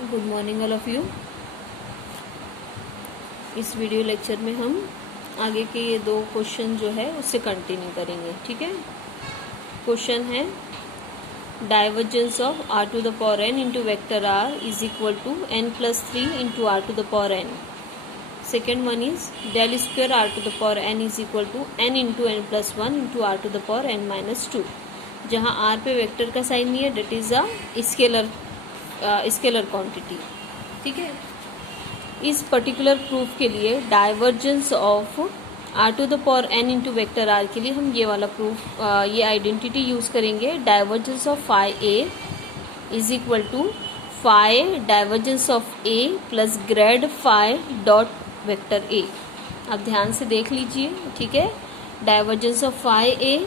Good morning all of you. इस video lecture में हम आगे के ये दो क्वेश्चन जो है उससे कंटिन्यू करेंगे। ठीक है। क्वेश्चन है divergence of r to the power n into vector r is equal to n+3 into r to the power n। Second one is del square r to the power n is equal to n into n+1 into r to the power n-2। जहाँ r पे vector का sign नहीं है, that is a scalar quantity. ठीक है। इस particular proof के लिए divergence of r to the power n into vector r के लिए हम ये वाला प्रूफ, ये आइडेंटिटी यूज करेंगे। Divergence of phi a is equal to phi divergence of a plus grad phi dot vector a। आप ध्यान से देख लीजिए। ठीक है। Divergence of phi a,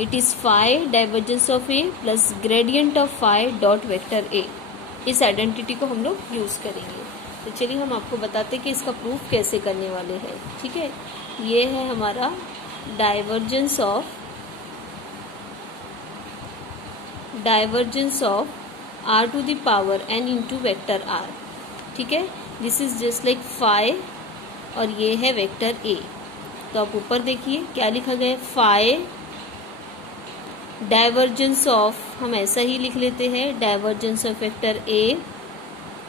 it is phi divergence of a plus gradient of phi dot vector a। इस identity को हम लोग यूज करेंगे। तो चलिए हम आपको बताते हैं कि इसका प्रूफ कैसे करने वाले हैं। ठीक है। ये है हमारा divergence of r to the power n into vector r। ठीक है। This is just like phi और ये है वेक्टर a। तो आप ऊपर देखिए क्या लिखा गया है, फाई डाइवर्जेंस ऑफ, हम ऐसा ही लिख लेते हैं, divergence of vector a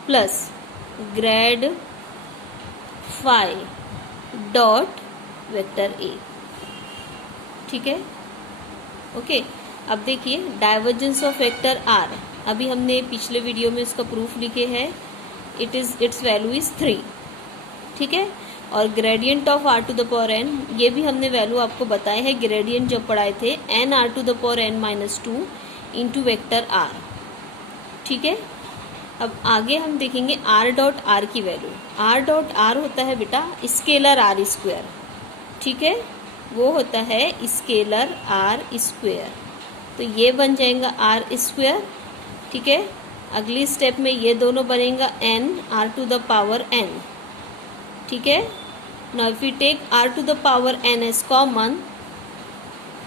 plus grad phi dot vector a। ठीक है। ओके। अब देखिए डाइवर्जेंस ऑफ वेक्टर r, अभी हमने पिछले वीडियो में इसका प्रूफ लिखे हैं। Its value is 3। ठीक है। और gradient of r to the power n, ये भी हमने वैल्यू आपको बताए हैं ग्रेडियंट जब पढ़ाए थे, n r to the power n-2 into vector r। ठीक है। अब आगे हम देखेंगे r डॉट r की वैल्यू। r डॉट r होता है बेटा स्केलर r स्क्वायर। ठीक है। वो होता है स्केलर r स्क्वायर। तो ये बन जाएगा r स्क्वायर। ठीक है। अगली स्टेप में ये दोनों बनेगा n r to the power n। ठीक है। Now if we take r to the power n as common,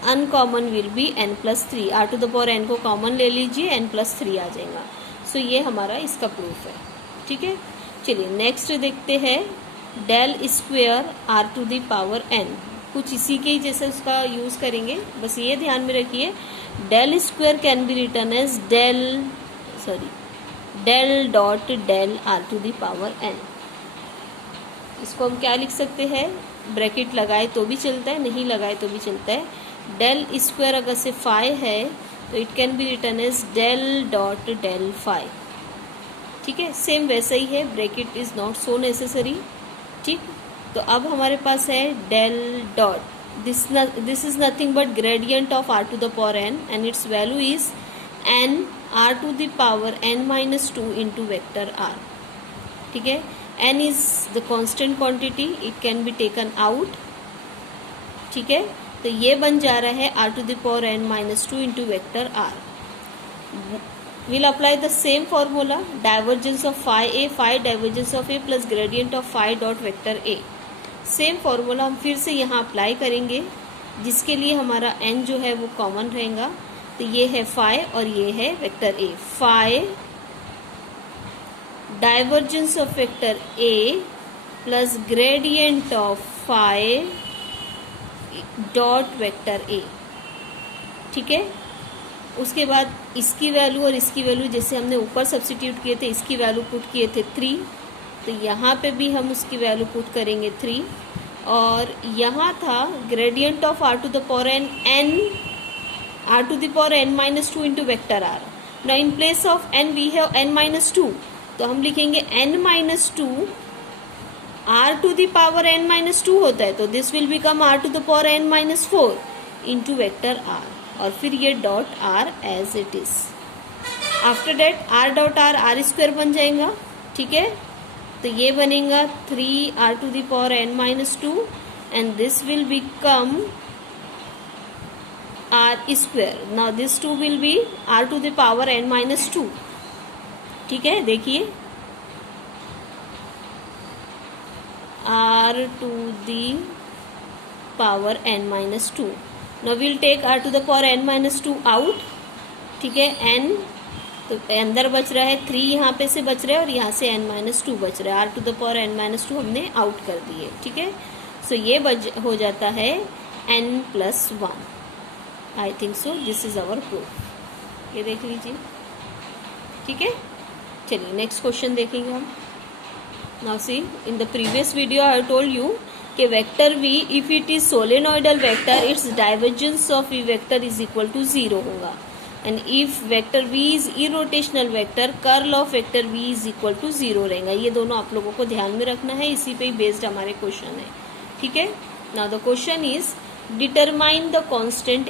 uncommon will be n+3। r to the power n को कॉमन ले लीजिए, n+3 आ जाएगा। सो ये हमारा इसका प्रूफ है। ठीक है। चलिए नेक्स्ट देखते हैं del square r to the power n। कुछ इसी के ही जैसे उसका यूज करेंगे, बस ये ध्यान में रखिए del square can be written as del dot del r to the power n। इसको हम क्या लिख सकते हैं, ब्रैकेट लगाए तो भी चलता है, नहीं लगाए तो भी चलता है। डेल स्क्वायर अगर से फाई है तो it can be written as del dot del phi. ठीक है। सेम वैसा ही है, bracket is not so necessary. ठीक। तो अब हमारे पास है del dot, this is nothing but gradient of r to the power n and its value is n r to the power n-2 into vector r। ठीक है। n is the constant quantity, it can be taken out। ठीक है। तो ये बन जा रहा है r to the power n-2 into vector r। We'll apply the same formula, divergence of phi a, phi divergence of a plus gradient of phi dot vector a। Same formula हम फिर से यहाँ अप्लाई करेंगे, जिसके लिए हमारा n जो है वो कॉमन रहेगा। तो ये है phi और ये है vector a। phi divergence of vector a plus gradient of phi dot vector a। ठीक है। उसके बाद इसकी वैल्यू और इसकी वैल्यू जैसे हमने ऊपर सब्स्टिट्यूट किए थे, इसकी वैल्यू पुट किए थे 3, तो यहाँ पे भी हम उसकी वैल्यू पुट करेंगे 3। और यहाँ था gradient of r to the power r to the power n-2 into vector r। Now in place of n we have n-2, तो हम लिखेंगे n-2 r to the power n-2 होता है, तो this will become r to the power n-4 into vector r, और फिर ये dot r as it is. After that r dot r square बन जाएगा। ठीक है। तो ये बनेगा 3r to the power n-2 and this will become r square. Now this too will be r to the power n-2। ठीक है। देखिए r to the power n-2। Now will take r to the power n-2 out. ठीक है। n तो अंदर बच रहा है 3, यहाँ पे से बच रहा है और यहाँ से n-2 बच रहा है। r to the power n-2 हमने आउट कर दिए, ठीक है। सो ये हो जाता है n+1। I think so this is our proof. ये देख लीजिए, ठीक है। चलिए नेक्स्ट क्वेश्चन देखेंगे हम। Now C, in the previous video I told you कि vector v if it is solenoidal vector, its divergence of v vector is equal to 0 होगा। And if vector v is irrotational vector, curl of vector v is equal to 0 रहेगा। ये दोनों आप लोगों को ध्यान में रखना है, इसी पे ही बेस्ड हमारे क्वेश्चन है, ठीक है। Now the question is determine the constant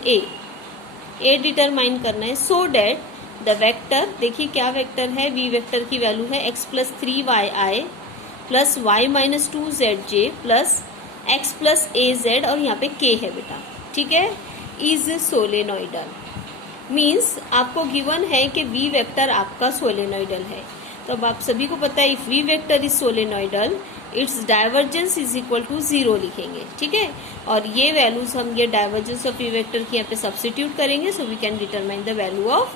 a determine करना है सो डेट द वेक्टर, देखिए क्या वेक्टर है, v वेक्टर की वैल्यू है x+3yi plus y-2zj plus x+az और यहाँ पे k है बेटा, ठीक है, इज सोलेनोइडल। मीन्स आपको गिवन है कि v वेक्टर आपका सोलेनोइडल है। तो अब आप सभी को पता है if v vector is solenoidal, its divergence is equal to 0 लिखेंगे, ठीक है। और ये वैल्यूज हम ये डाइवर्जेंस ऑफ v वेक्टर की यहाँ पे सब्स्टिट्यूट करेंगे, so we can determine the value of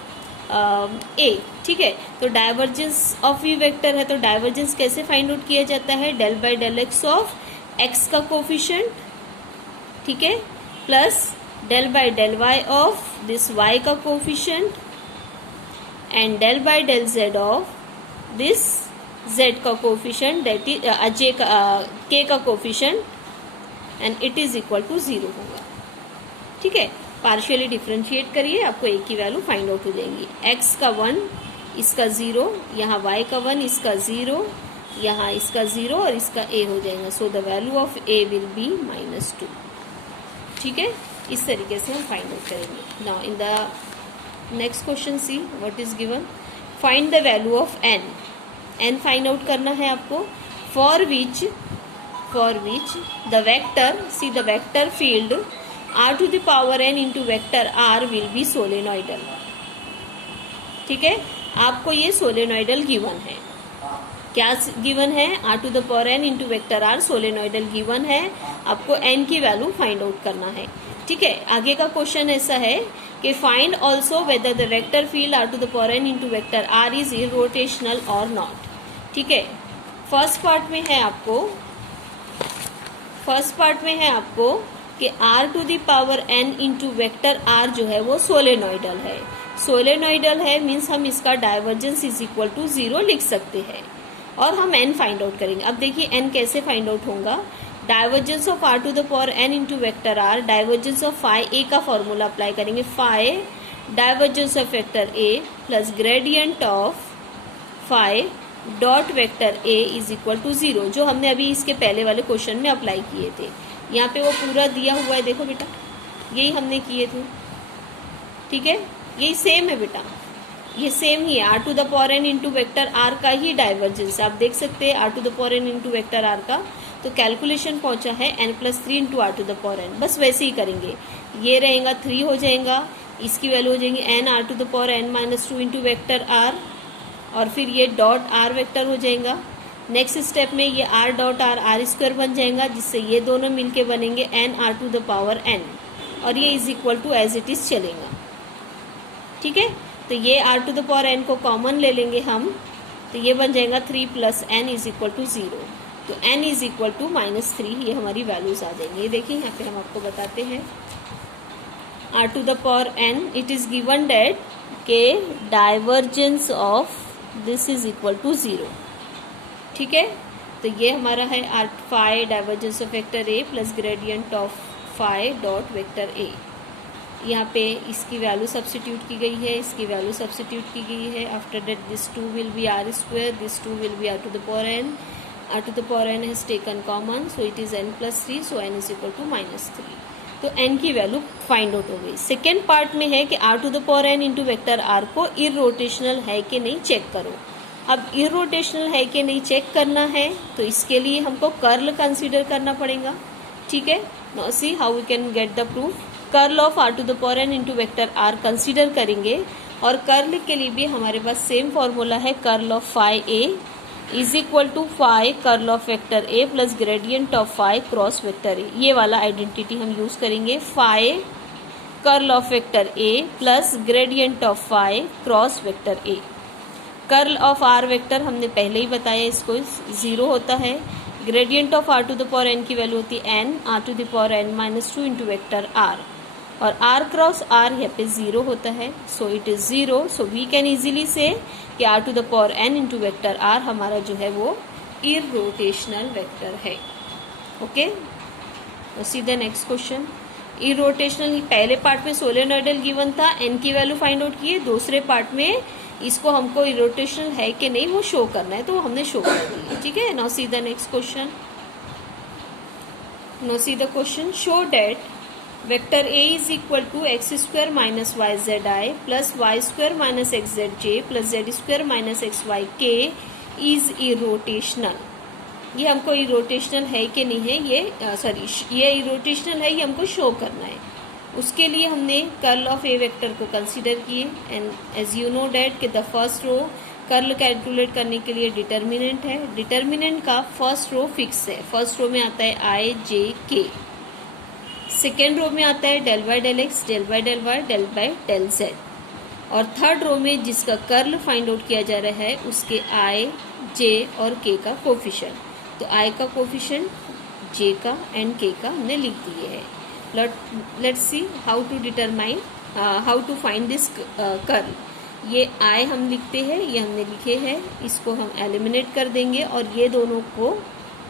a, ठीक है। तो डाइवर्जेंस ऑफ v वेक्टर है, तो डाइवर्जेंस कैसे फाइंड आउट किया जाता है, del by del X of x का कोफिशिएंट, ठीक है, plus del by del y of this y का coefficient and del by del z of this z का कोफिशिएंट, दैट इज k का coefficient, and it is equal to 0 होगा, ठीक है। Partially differentiate करिए, आपको a की वैल्यू फाइंड आउट हो जाएंगी। x का 1, इसका 0, यहाँ y का 1, इसका 0, यहाँ इसका 0 और इसका a हो जाएगा। So the value of a will be -2, ठीक है। इस तरीके से हम फाइंड आउट करेंगे। Now in the next question see what is given, find the value of n find out करना है आपको, for which the vector, see the vector field r to the power n into vector r will be solenoidal, ठीक है। आपको ये solenoidal given है, क्या given है, r to the power n into vector r solenoidal given है। आपको n की वैल्यू फाइंड आउट करना है, ठीक है। आगे का क्वेश्चन ऐसा है कि find also whether the vector field r to the power n into vector r is irrotational और नॉट, ठीक है। फर्स्ट पार्ट में है आपको कि r to the power n into vector r जो है वो सोलेनोइडल है। सोलेनोइडल है मीन्स हम इसका डाइवर्जेंस इज इक्वल टू 0 लिख सकते हैं और हम n फाइंड आउट करेंगे। अब देखिए n कैसे फाइंड आउट होगा, divergence of r to the power n into vector r, divergence of phi a का फॉर्मूला अप्लाई करेंगे, phi divergence of vector a plus gradient of phi dot vector a is equal to 0, जो हमने अभी इसके पहले वाले question में apply किए थे। यहाँ पे वो पूरा दिया हुआ है, देखो बेटा, यही हमने किए थे, ठीक है। यही सेम है बेटा, ये सेम ही है, r to the power n into vector r का ही डाइवर्जेंस आप देख सकते हैं, r to the power n into vector r का। तो कैलकुलेशन पहुंचा है n+3 into r to the power n, बस वैसे ही करेंगे। ये रहेगा 3 हो जाएगा, इसकी वैल्यू हो जाएंगी n r to the power n-2 into vector r, और फिर ये डॉट r वेक्टर हो जाएगा। नेक्स्ट स्टेप में ये r डॉट r स्क्वायर बन जाएगा, जिससे ये दोनों मिलके बनेंगे n r to the power n, और ये is equal to as it is चलेगा, ठीक है। तो ये r to the power n को कॉमन ले लेंगे हम, तो ये बन जाएगा 3 plus n is equal to 0, तो n इज इक्वल टू -3, ये हमारी वैल्यूज आ जाएंगी। ये देखिए यहाँ पे हम आपको बताते हैं, r to the power n it is given that के divergence of this is equal to 0, ठीक है। तो ये हमारा है r phi divergence of vector a plus gradient of phi dot vector a। यहाँ पे इसकी वैल्यू सब्स्टिट्यूट की गई है, इसकी वैल्यू सब्स्टिट्यूट की गई है। After that this 2 will be r square, this 2 will be r to the power n, r to the power n has taken common, so it is n+3, so n is equal to -3। तो n की value find out हो गई। Second part में है कि r to the power n into vector r को irrotational है कि नहीं चेक करो। अब इरोटेशनल है कि नहीं चेक करना है, तो इसके लिए हमको कर्ल कंसीडर करना पड़ेगा, ठीक है। Now see how we can get the proof, curl of r to the power n into vector r consider करेंगे, और कर्ल के लिए भी हमारे पास सेम फॉर्मूला है, curl of phi a is equal to phi curl of vector a plus gradient of phi cross vector a। ये वाला आइडेंटिटी हम यूज करेंगे, phi curl of vector a plus gradient of phi cross vector a। Curl of r vector हमने पहले ही बताया, इसको 0 होता है। Gradient of r to the power n की वैल्यू होती है n r to the power n -2 into vector r, और आर क्रॉस आर यहाँ पे 0 होता है, so it is 0। So we can easily say कि r to the power n into vector r हमारा जो है वो इरोटेशनल वेक्टर है। Okay, C the next question. Irrotational पहले पार्ट में सोलेनोइडल गिवन था, एन की वैल्यू फाइंड आउट किए। दूसरे पार्ट में इसको हमको इरोटेशनल है कि नहीं वो शो करना है, तो हमने शो कर दिया। ठीक है, now see the next question. Now see the question, show that vector a is equal to x square minus Y z i plus y square minus x z j plus z square minus x y k is irrotational. ये हमको irrotational है कि नहीं है, ये irrotational है, ये हमको शो करना है। उसके लिए हमने कर्ल ऑफ ए वेक्टर को कंसीडर किए, and as you know that कि the first row curl calculate करने के लिए डिटर्मिनेंट है। डिटर्मिनेंट का फर्स्ट रो फिक्स है, फर्स्ट रो में आता है आई जे के, सेकेंड रो में आता है del by del x, del by del y, del by del z, और थर्ड रो में जिसका कर्ल फाइंड आउट किया जा रहा है उसके आई जे और के का कोफिशिएंट। तो आई का कोफिशिएंट, जे का एंड के का हमने लिख दिए है। Let's see how to determine how to find this curl. ये आई हम लिखते हैं, ये हमने लिखे हैं, इसको हम एलिमिनेट कर देंगे और ये दोनों को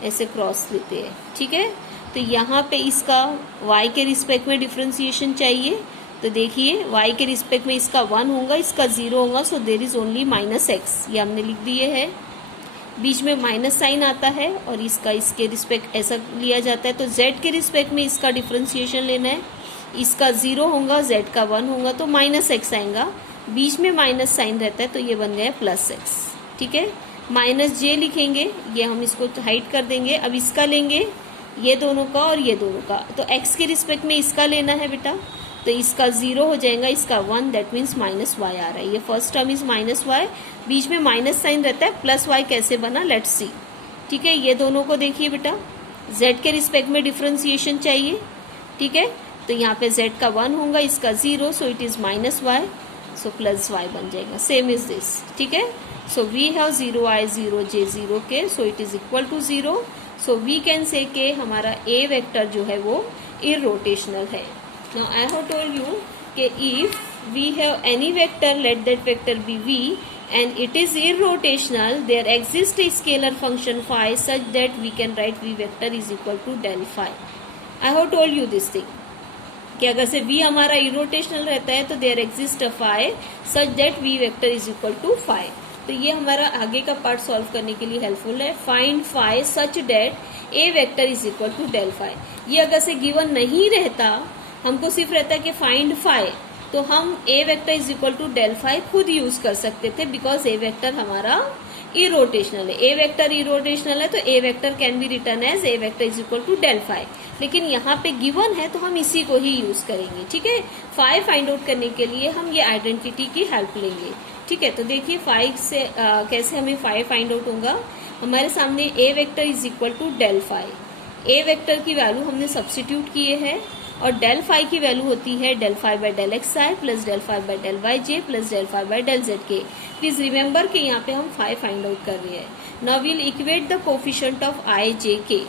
ऐसे क्रॉस लेते हैं। ठीक है, तो यहाँ पे इसका y के रिस्पेक्ट में डिफ्रेंसिएशन चाहिए, तो देखिए y के रिस्पेक्ट में इसका 1 होगा, इसका 0 होगा, सो देर इज ओनली -x, ये हमने लिख दिए है। बीच में माइनस साइन आता है और इसका इसके रिस्पेक्ट ऐसा लिया जाता है, तो z के रिस्पेक्ट में इसका डिफ्रेंसिएशन लेना है, इसका 0 होगा, z का 1 होगा, तो -x आएगा, बीच में माइनस साइन रहता है, तो ये बन गया +x। ठीक है, -j लिखेंगे, ये हम इसको हाइड कर देंगे। अब इसका लेंगे, ये दोनों का और ये दोनों का, तो x के रिस्पेक्ट में इसका लेना है बेटा, तो इसका 0 हो जाएगा, इसका 1, दैट मीन्स -y आ रहा है। ये फर्स्ट टर्म इज -y, बीच में माइनस साइन रहता है, +y कैसे बना, लेट्स सी। ठीक है, ये दोनों को देखिए बेटा, z के रिस्पेक्ट में डिफ्रेंसिएशन चाहिए। ठीक है, तो यहाँ पे z का 1 होगा, इसका 0, so it is -y, so +y बन जाएगा, सेम इज दिस। ठीक है, so we have 0i 0j 0k, so it is equal to 0। So we can say के हमारा ए वेक्टर जो है वो इरोटेशनल है। Now I have told you कि if we have any vector, let that vector be V, and it is irrotational, there exist a scalar function phi such that we can write V vector is equal to del phi. I have told you this thing कि अगर say v हमारा irrotational रहता है तो there exist a phi such that v vector is equal to phi. तो ये हमारा आगे का पार्ट सॉल्व करने के लिए हेल्पफुल है। Find phi such that a vector is equal to del phi. ये अगर से गिवन नहीं रहता, हमको सिर्फ रहता कि फाइंड फाई, तो हम A vector is equal to del phi खुद यूज कर सकते थे, बिकॉज ए वेक्टर हमारा इरोटेशनल है। ए वेक्टर इरोटेशनल है तो A vector can be written as A vector is equal to del phi, लेकिन यहाँ पे गिवन है तो हम इसी को ही यूज करेंगे। ठीक है, फाई फाइंड आउट करने के लिए हम ये आइडेंटिटी की हेल्प लेंगे। ठीक है, तो देखिए फाई से कैसे हमें फाई फाइंड आउट होगा। हमारे सामने A vector is equal to del phi, A vector की वैल्यू हमने सब्स्टिट्यूट किए हैं, और डेल फाई की वैल्यू होती है del phi by del X I plus del phi by del Y J plus del phi by del Z K. Please remember कि यहाँ पे हम फाई फाइंड आउट कर रहे हैं। Now we'll equate the coefficient of I J K.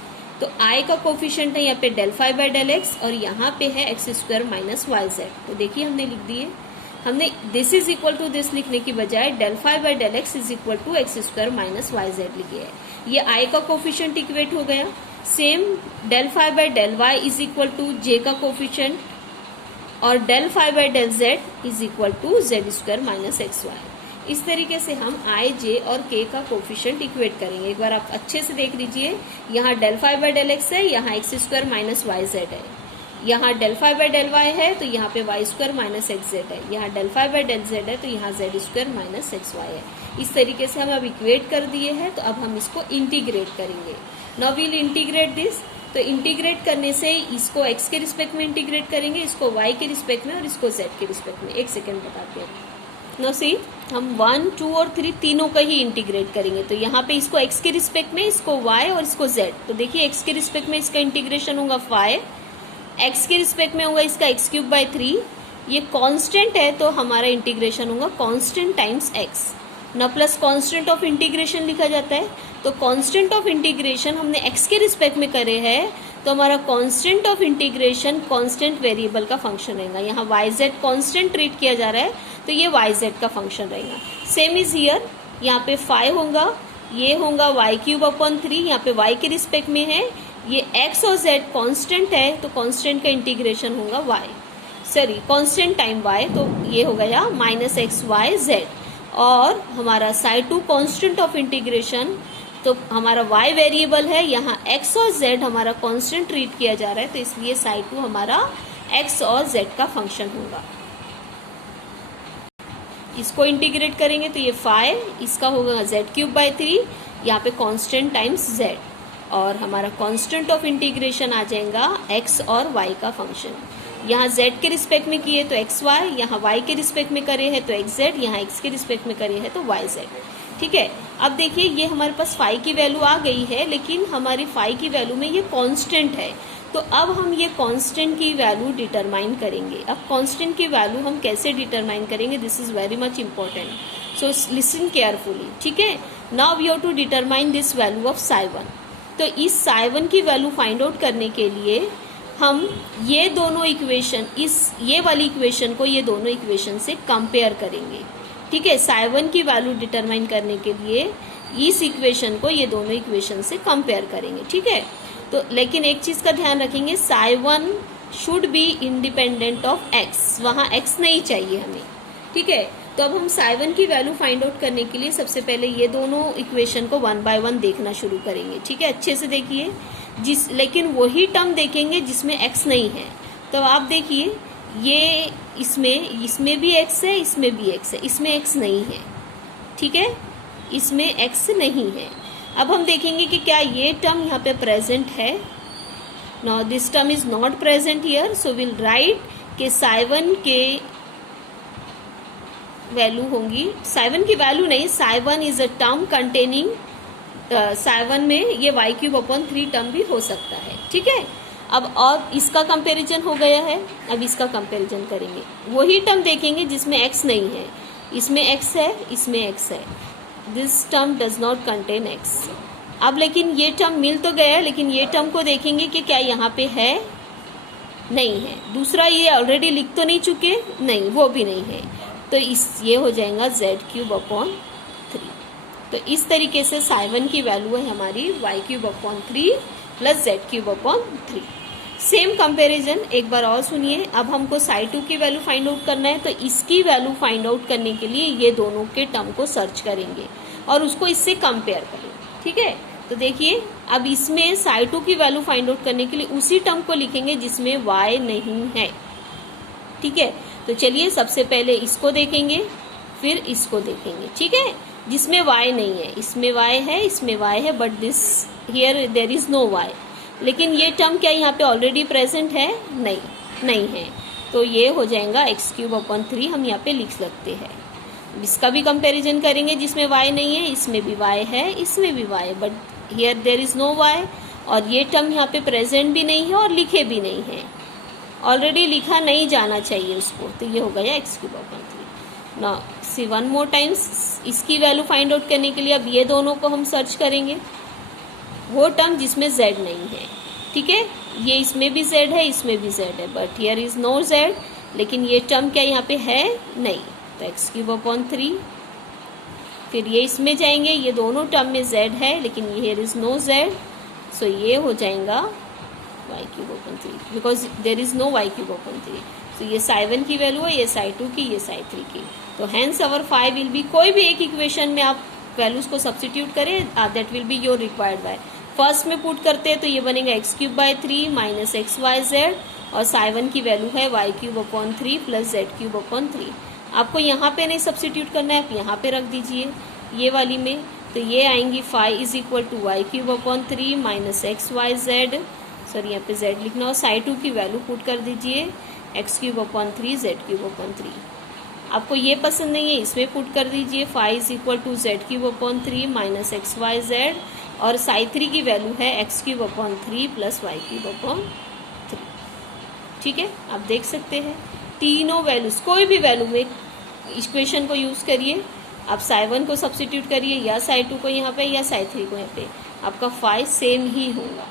तो I का coefficient है यहाँ पे del phi by del X, और यहाँ पे है X square minus Y Z. तो देखिए हमने लिख दिए, हमने this is equal to this लिखने की बजाय del phi by del X is equal to x square minus Y Z लिखे है। ये आई का कोफिशिएंट इक्वेट हो गया। Same del phi by del Y is equal to J का कोफिशिएंट, और del phi by del Z is equal to Z square minus x Y. इस तरीके से हम आई जे और के का कोफिशिएंट इक्वेट करेंगे। एक बार आप अच्छे से देख लीजिए, यहाँ del phi by del x है, यहाँ x square minus Y z है, यहाँ del phi by del y है तो यहाँ पे y square minus x z है, यहाँ del phi by del z है तो यहाँ z square minus x y है। इस तरीके से हम अब इक्वेट कर दिए हैं, तो अब हम इसको इंटीग्रेट करेंगे। Now we'll integrate this. तो इंटीग्रेट करने से इसको x के रिस्पेक्ट में इंटीग्रेट करेंगे, इसको y के रिस्पेक्ट में और इसको z के रिस्पेक्ट में। एक सेकेंड बताते हैं। नाउ सी, हम 1, 2 और 3 तीनों का ही इंटीग्रेट करेंगे। तो यहाँ पे इसको x के रिस्पेक्ट में, इसको y और इसको z। तो देखिए x के रिस्पेक्ट में इसका इंटीग्रेशन होगा 5, x के रिस्पेक्ट में होगा इसका x³ बाय 3। ये कांस्टेंट है तो हमारा इंटीग्रेशन होगा कांस्टेंट टाइम्स x। ना प्लस कांस्टेंट ऑफ इंटीग्रेशन लिखा जाता है। तो कांस्टेंट ऑफ इंटीग्रेशन हमने x के रिस्पेक्ट में करे हैं, तो हमारा constant of integration constant variable का फंक्शन रहेगा। यहाँ वाई जेड कांस्टेंट ट्रीट किया जा रहा है, तो ये वाई जेड का फंक्शन रहेगा। सेम इज हियर, यहाँ पे 5 होगा, ये होगा y³ यहाँ पे y के रिस्पेक्ट में है, ये x और z कांस्टेंट है, तो कांस्टेंट का इंटीग्रेशन होगा कांस्टेंट टाइम y, तो ये हो गया -xyz। और हमारा psi2 कांस्टेंट ऑफ इंटीग्रेशन, तो हमारा y वेरिएबल है, यहाँ x और z हमारा कांस्टेंट ट्रीट किया जा रहा है, तो इसलिए psi2 हमारा x और z का फंक्शन होगा। इसको इंटीग्रेट करेंगे तो ये 5, इसका होगा z³/3, यहाँ पे कांस्टेंट टाइम्स z, और हमारा कांस्टेंट ऑफ इंटीग्रेशन आ जाएगा x और y का फंक्शन। यहाँ z के रिस्पेक्ट में किए तो xy, यहाँ y के रिस्पेक्ट में करे हैं तो xz, यहाँ x के रिस्पेक्ट में करे हैं तो yz। ठीक है, अब देखिए ये हमारे पास फाई की वैल्यू आ गई है, लेकिन हमारी फाई की वैल्यू में ये कांस्टेंट है, तो अब हम ये कांस्टेंट की वैल्यू डिटरमाइन करेंगे। अब कांस्टेंट की वैल्यू हम कैसे डिटरमाइन करेंगे, this is very much important, so listen carefully. ठीक है, now we have to determine this value of psi1। तो इस psi1 की वैल्यू फाइंड आउट करने के लिए हम ये दोनों इक्वेशन, ये वाली इक्वेशन को ये दोनों इक्वेशन से कंपेयर करेंगे। ठीक है, psi1 की वैल्यू डिटरमाइन करने के लिए इस इक्वेशन को ये दोनों इक्वेशन से कंपेयर करेंगे। ठीक है, तो लेकिन एक चीज का ध्यान रखेंगे, psi1 should be independent of x, वहाँ x नहीं चाहिए हमें। ठीक है, तो अब हम psi1 की वैल्यू फाइंड आउट करने के लिए सबसे पहले ये दोनों इक्वेशन को 1 बाय 1 देखना शुरू करेंगे। ठीक है, अच्छे से देखिए, लेकिन वही टर्म देखेंगे जिसमें x नहीं है। तो आप देखिए, ये इसमें भी x है, इसमें भी x है, इसमें x नहीं है। ठीक है, इसमें x नहीं है। अब हम देखेंगे कि क्या ये टर्म यहाँ पे प्रेजेंट है। Now this term is not present here, so will write कि psi1 के वैल्यू होंगी, psi1 की वैल्यू नहीं, psi1 is a term containing, psi1 में ये y³/3 टर्म भी हो सकता है। ठीक है, अब और इसका कंपैरिजन हो गया है, अब इसका कंपैरिजन करेंगे, वही टर्म देखेंगे जिसमें x नहीं है, इसमें x है, इसमें x है, this term does not contain x। अब लेकिन ये टर्म मिल तो गया, लेकिन ये टर्म को देखेंगे कि क्या यहाँ पे है, नहीं है। दूसरा ये ऑलरेडी लिख तो नहीं चुके, नहीं, वो भी नहीं है, तो ये हो जाएगा z³ तो इस तरीके से psi1 की वैल्यू है हमारी y³ plus z³। Same comparison एक बार और सुनिए। अब हमको psi2 की वैल्यू फाइंड आउट करना है, तो इसकी वैल्यू फाइंड आउट करने के लिए ये दोनों के टर्म को सर्च करेंगे और उसको इससे कंपेयर करेंगे। ठीक है, तो देखिए, अब इसमें psi2 की वैल्यू फाइंड आउट करने के लिए उसी टर्म को लिखेंगे जिसमें y नहीं है। ठीक है, तो चलिए सबसे पहले इसको देखेंगे, फिर इसको देखेंगे। ठीक है, जिसमें y नहीं है, इसमें y है, इसमें y है, but this here there is no y। लेकिन ये टर्म क्या यहाँ पे ऑलरेडी प्रेजेंट है, नहीं है, तो ये हो जाएगा x³/3, हम यहाँ पे लिख सकते हैं। इसका भी कंपैरिजन करेंगे, जिसमें y नहीं है, इसमें भी y है, इसमें भी y है, but here there is no y, और ये टर्म यहाँ पे प्रेजेंट भी नहीं है और लिखे भी नहीं है, ऑलरेडी लिखा नहीं जाना चाहिए उसको, तो ये हो गया x³/3। ना सी वन मोर टाइम्स, इसकी वैल्यू फाइंड आउट करने के लिए अब ये दोनों को हम सर्च करेंगे, वो टर्म जिसमें z नहीं है। ठीक है, ये इसमें भी z है, इसमें भी z है, but here is no z, लेकिन ये टर्म क्या यहाँ पे है, नहीं, तो x³/3। फिर ये इसमें जाएंगे, ये दोनों टर्म में z है, लेकिन हियर इज नो z, सो ये हो जाएगा y³/3, because there is no y³/3। तो ये psi1 की वैल्यू है, ये psi2 की, ये psi3 की, तो हेंस अवर 5 विल बी, कोई भी एक इक्वेशन में आप वैल्यूज को सब्स्टिट्यूट करें, that will be your required by. First में पुट करते हैं तो ये बनेगा x³/3 माइनस xyz, और psi1 की वैल्यू है y³/3 प्लस z³/3। आपको यहाँ पे नहीं सब्स्टिट्यूट करना है, आप यहाँ पे रख दीजिए ये वाली में, तो ये आएंगी 5 is equal to y³/3 minus xyz, sorry यहाँ पे z लिखना, और psi2 की वैल्यू पुट कर दीजिए x³/3 z³/3। आपको ये पसंद नहीं है, इसमें पुट कर दीजिए 5 is equal to z³/3 minus xyz, और psi3 की वैल्यू है x³/3 प्लस y³/3। ठीक है, आप देख सकते हैं तीनों वैल्यूज, कोई भी वैल्यू में इक्वेशन को यूज करिए, आप psi1 को सब्स्टिट्यूट करिए या psi2 को यहाँ पे या psi3 को यहाँ पे, आपका phi सेम ही होगा,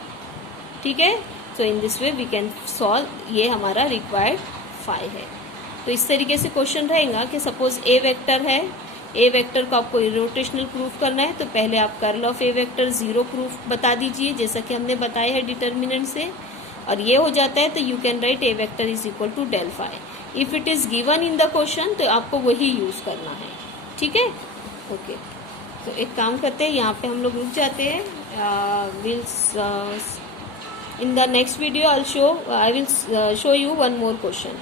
ठीक है। So in this way we can solve, ये हमारा रिक्वायर्ड phi है। तो इस तरीके से क्वेश्चन रहेगा कि सपोज ए वेक्टर है, ए वेक्टर को आपको इरोटेशनल प्रूफ करना है, तो पहले आप curl of A vector 0 proof बता दीजिए, जैसा कि हमने बताया है डिटर्मिनेंट से, और ये हो जाता है तो you can write a vector is equal to del phi. If it is given in the question तो आपको वही यूज करना है, ठीक है। ओके, तो एक काम करते हैं, यहाँ पे हम लोग रुक जाते हैं। इन the next video I will show you one more question.